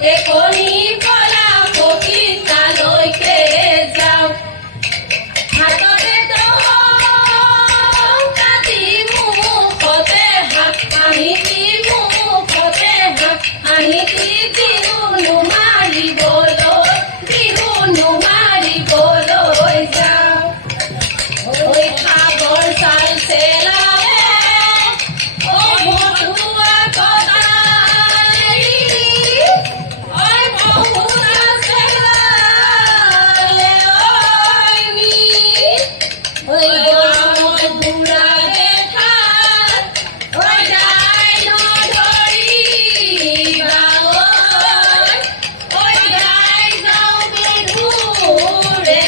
এখনি পলা কবিতা লৈকে যাও হাতৰে কাটি মুখতে হাত আনিতি মুখতে হাত আনিতি বিহু নুমাৰিবলৈ যাও ঐ সাগৰ চাল চেলালে ঐ মধুৱা কটাৰী ঐ মহুৰা চেলালে ঐ গাঁৱৰ বুঢ়া দেখাত ঐ দাই নধৰিবা ঐ দাই যাওঁ বেধুৰে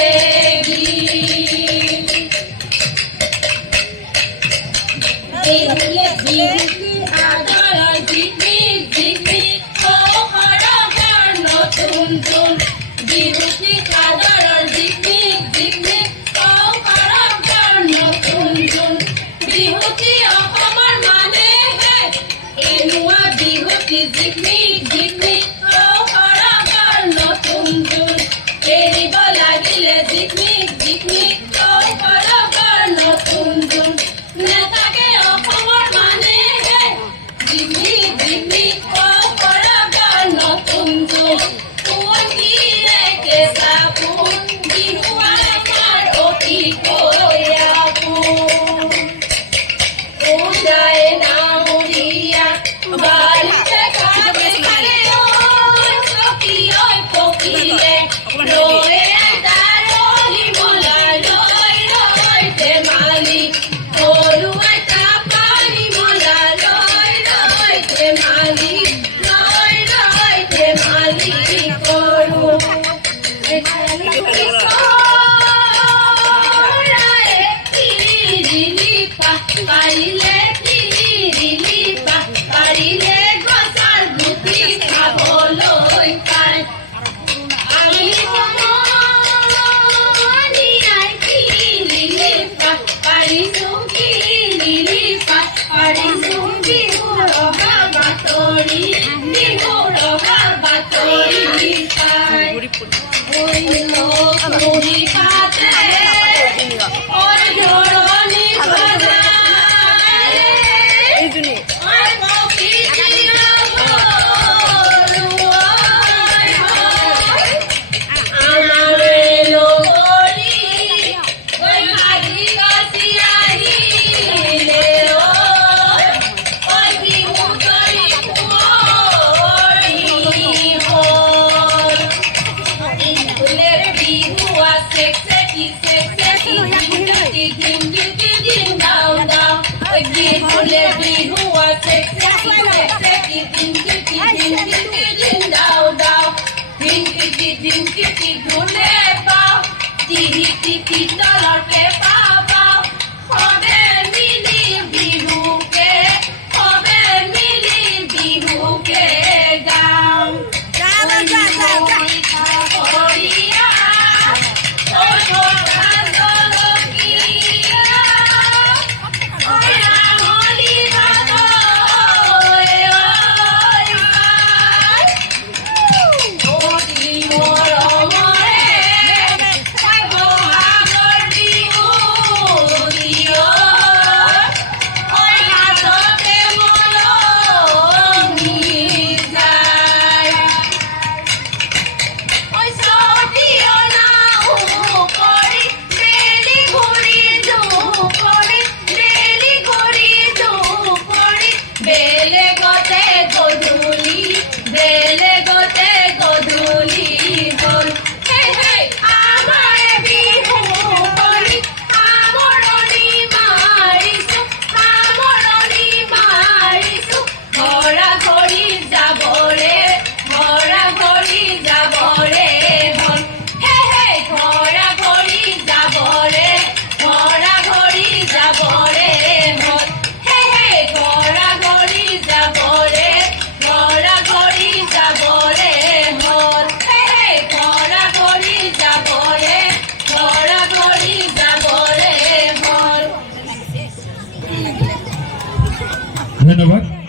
এৰিব লাগিলে জিকমিক জিকমিক সৰকাৰ নতুন জোন নেথাকে অসমৰ মানুহে জিকমিক জিকমিক সৰকাৰ নতুন জোন সোৱণশিৰে কেঁচা ফুল বিহু আমাৰ অতিকৈ আপোন পূজাই নাৱৰীয়া বালিতে কাকে কাকে পকিলে ৰৈ তাৰলি মলা ৰৈ ৰৈ ধেমালি সৰু এটা পানী মলা ৰৈ ৰৈ ধেমালি ৰৈ ৰৈ ধেমালি কৰোঁ পাৰিলে পাৰিলে গছৰ গুটি খাবলৈ পায় আমি পাৰিছো বিহুৰ অহা বাতৰি বিহুৰ অহা বাতৰি পাই মুড়ি পাতে ধৰণি তলতে পাবা সবে মিলি বিহুকে গাওঁ ধন্যবাদ।